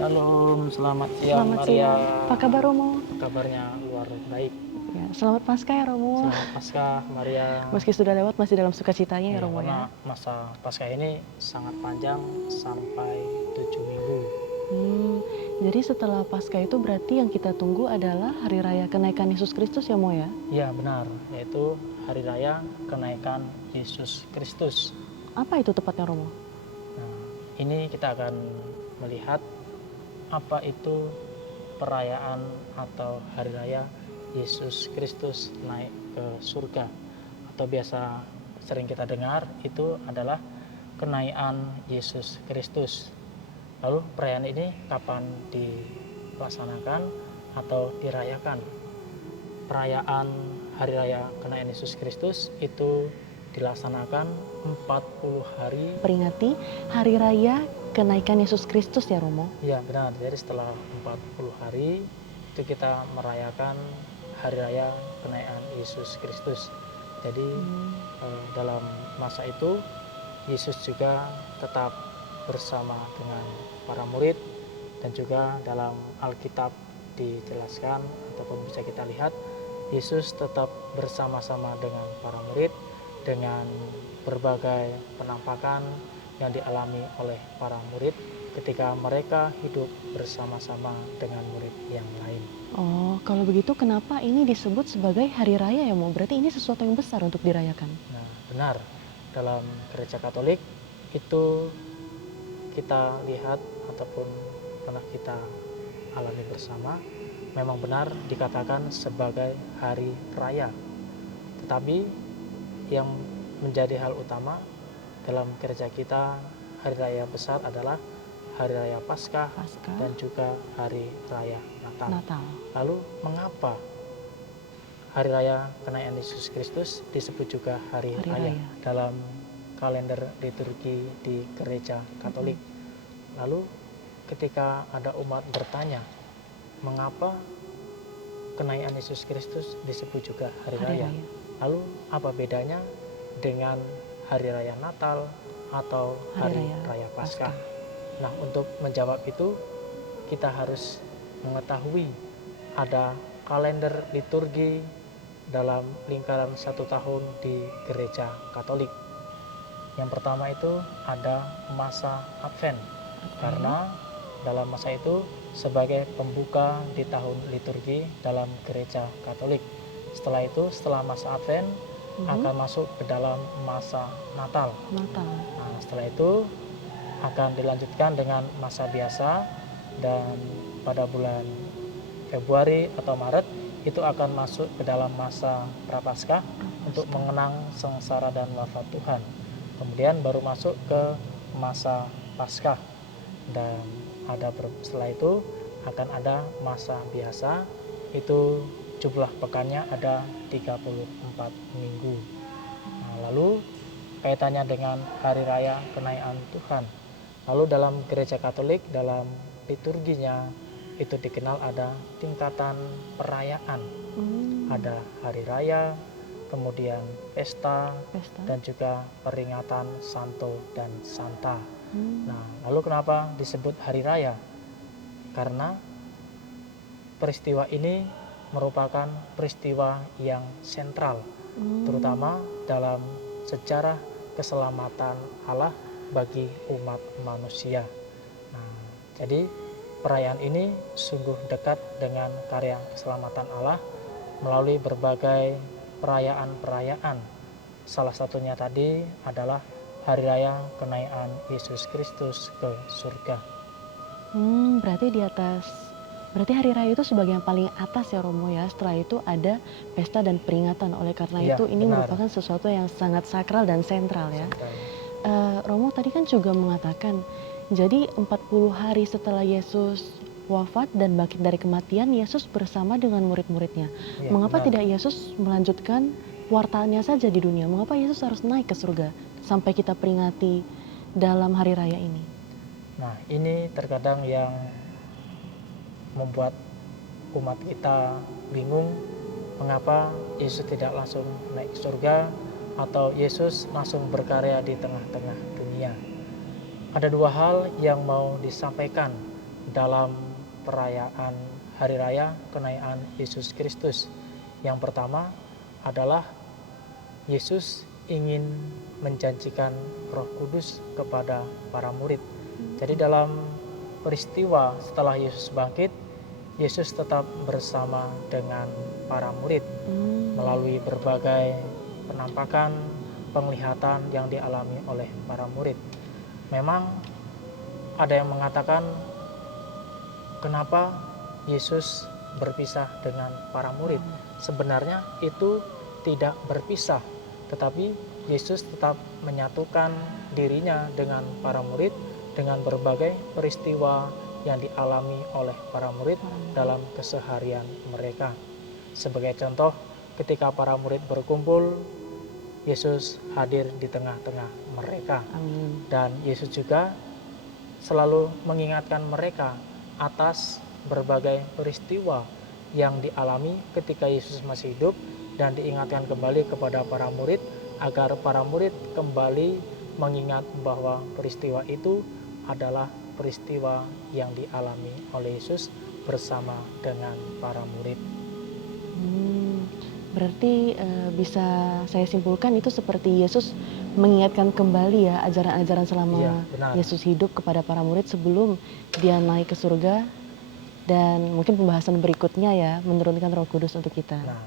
Shalom, selamat siang Selamat Maria. siang. Apa kabar Romo? Kabarnya luar baik. Ya, selamat Paskah ya Romo. Selamat Paskah Maria. Meski sudah lewat masih dalam sukacitanya ya Ya, Romo karena ya. masa Paskah ini sangat panjang sampai 7 minggu. Jadi setelah Paskah itu berarti yang kita tunggu adalah hari raya kenaikan Yesus Kristus ya Mo ya? Ya benar, yaitu hari raya kenaikan Yesus Kristus. Apa itu tepatnya Romo? Nah, ini kita akan melihat apa itu perayaan atau hari raya Yesus Kristus naik ke surga, atau biasa sering kita dengar itu adalah kenaikan Yesus Kristus. Lalu perayaan ini kapan dilaksanakan atau dirayakan? Perayaan hari raya kenaikan Yesus Kristus itu dilaksanakan 40 hari. Peringati hari raya kenaikan Yesus Kristus ya Romo? Ya benar, jadi setelah 40 hari itu kita merayakan hari raya kenaikan Yesus Kristus. Jadi dalam masa itu Yesus juga tetap bersama dengan para murid, dan juga dalam Alkitab dijelaskan ataupun bisa kita lihat Yesus tetap bersama-sama dengan para murid dengan berbagai penampakan yang dialami oleh para murid ketika mereka hidup bersama-sama dengan murid yang lain. Oh, kalau begitu kenapa ini disebut sebagai hari raya ya Mo? Berarti ini sesuatu yang besar untuk dirayakan. Nah, benar. Dalam Gereja Katolik itu kita lihat ataupun pernah kita alami bersama, memang benar dikatakan sebagai hari raya. Tetapi yang menjadi hal utama dalam gereja kita, hari raya besar adalah hari raya Paskah dan juga hari raya Natal. Lalu mengapa hari raya kenaikan Yesus Kristus disebut juga hari raya dalam kalender liturgi di gereja Katolik? Lalu ketika ada umat bertanya, mengapa kenaikan Yesus Kristus disebut juga hari raya? Lalu apa bedanya dengan hari raya Natal atau hari raya Paskah? Nah, untuk menjawab itu kita harus mengetahui ada kalender liturgi dalam lingkaran 1 tahun di gereja Katolik. Yang pertama itu ada masa Advent, karena dalam masa itu sebagai pembuka di tahun liturgi dalam gereja Katolik. Setelah itu, setelah masa Advent akan masuk ke dalam masa Natal. Nah, setelah itu akan dilanjutkan dengan masa biasa, dan pada bulan Februari atau Maret itu akan masuk ke dalam masa Prapaskah untuk mengenang sengsara dan wafat Tuhan. Kemudian baru masuk ke masa Paskah, dan setelah itu akan ada masa biasa, itu jumlah pekannya ada 34 minggu. Nah, lalu kaitannya dengan hari raya kenaikan Tuhan. Lalu dalam gereja Katolik, dalam liturginya itu dikenal ada tingkatan perayaan. Ada hari raya, kemudian pesta, dan juga peringatan Santo dan Santa. Nah, lalu kenapa disebut hari raya? Karena peristiwa ini merupakan peristiwa yang sentral, terutama dalam sejarah keselamatan Allah bagi umat manusia. Nah, jadi perayaan ini sungguh dekat dengan karya keselamatan Allah melalui berbagai perayaan-perayaan. Salah satunya tadi adalah hari raya kenaikan Yesus Kristus ke surga. Berarti hari raya itu sebagai yang paling atas ya Romo ya. Setelah itu ada pesta dan peringatan. Oleh karena itu ini merupakan sesuatu yang sangat sakral dan sentral ya. Romo tadi kan juga mengatakan, jadi 40 hari setelah Yesus wafat dan bangkit dari kematian, Yesus bersama dengan murid-muridnya. Mengapa tidak Yesus melanjutkan wartaannya saja di dunia? Mengapa Yesus harus naik ke surga sampai kita peringati dalam hari raya ini? Nah, ini terkadang yang membuat umat kita bingung, mengapa Yesus tidak langsung naik ke surga atau Yesus langsung berkarya di tengah-tengah dunia. Ada dua hal yang mau disampaikan dalam perayaan Hari Raya Kenaikan Yesus Kristus. Yang pertama adalah Yesus ingin menjanjikan Roh Kudus kepada para murid. Jadi dalam peristiwa setelah Yesus bangkit, Yesus tetap bersama dengan para murid melalui berbagai penampakan, penglihatan yang dialami oleh para murid. Memang ada yang mengatakan, kenapa Yesus berpisah dengan para murid? Sebenarnya itu tidak berpisah, tetapi Yesus tetap menyatukan dirinya dengan para murid dengan berbagai peristiwa yang dialami oleh para murid dalam keseharian mereka. Sebagai contoh, ketika para murid berkumpul, Yesus hadir di tengah-tengah mereka. Amin. Dan Yesus juga selalu mengingatkan mereka atas berbagai peristiwa yang dialami ketika Yesus masih hidup, dan diingatkan kembali kepada para murid agar para murid kembali mengingat bahwa peristiwa itu adalah peristiwa yang dialami oleh Yesus bersama dengan para murid. Berarti bisa saya simpulkan itu seperti Yesus mengingatkan kembali ya ajaran-ajaran selama Yesus hidup kepada para murid sebelum dia naik ke surga, dan mungkin pembahasan berikutnya ya menurunkan Roh Kudus untuk kita. Nah,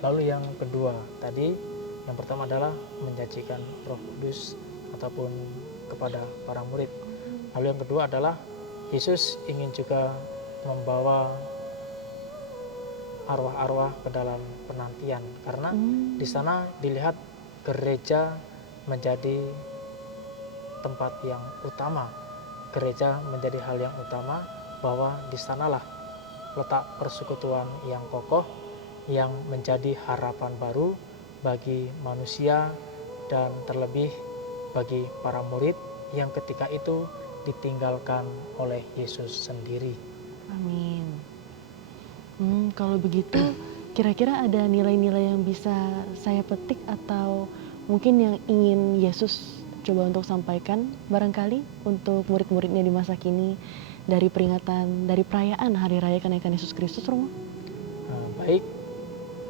lalu yang kedua tadi, yang pertama adalah menjanjikan Roh Kudus ataupun kepada para murid. Lalu yang kedua adalah Yesus ingin juga membawa arwah-arwah ke dalam penantian, karena di sana dilihat gereja menjadi tempat yang utama. Gereja menjadi hal yang utama, bahwa di sanalah letak persekutuan yang kokoh yang menjadi harapan baru bagi manusia dan terlebih bagi para murid yang ketika itu ditinggalkan oleh Yesus sendiri. Amin. Kalau begitu, kira-kira ada nilai-nilai yang bisa saya petik atau mungkin yang ingin Yesus coba untuk sampaikan barangkali untuk murid-muridnya di masa kini dari perayaan Hari Raya Kenaikan Yesus Kristus, Romo? Baik,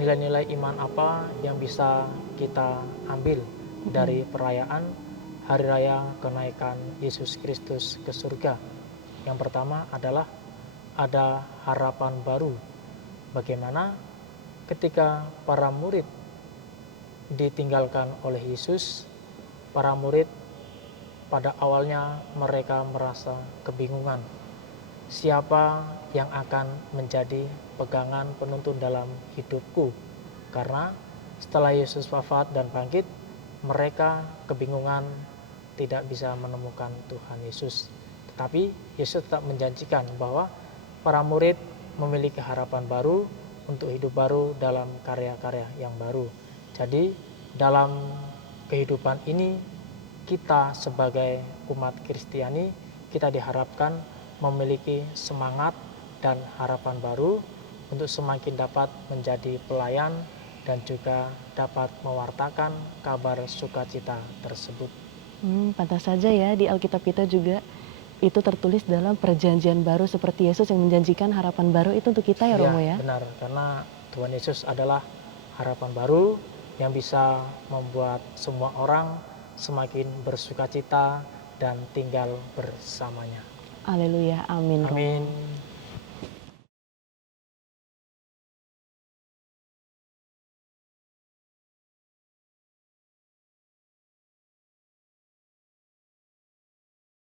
nilai-nilai iman apa yang bisa kita ambil dari perayaan Hari Raya Kenaikan Yesus Kristus ke surga? Yang pertama adalah ada harapan baru. Bagaimana ketika para murid ditinggalkan oleh Yesus, para murid pada awalnya mereka merasa kebingungan. Siapa yang akan menjadi pegangan penuntun dalam hidupku? Karena setelah Yesus wafat dan bangkit, mereka kebingungan, tidak bisa menemukan Tuhan Yesus. Tetapi Yesus tetap menjanjikan bahwa para murid memiliki harapan baru untuk hidup baru dalam karya-karya yang baru. Jadi dalam kehidupan ini, kita sebagai umat Kristiani, kita diharapkan memiliki semangat dan harapan baru untuk semakin dapat menjadi pelayan dan juga dapat mewartakan kabar sukacita tersebut. Pantas saja ya di Alkitab kita juga itu tertulis dalam perjanjian baru seperti Yesus yang menjanjikan harapan baru itu untuk kita ya, Romo ya? Benar, karena Tuhan Yesus adalah harapan baru yang bisa membuat semua orang semakin bersukacita dan tinggal bersamanya. Haleluya, amin. Amin.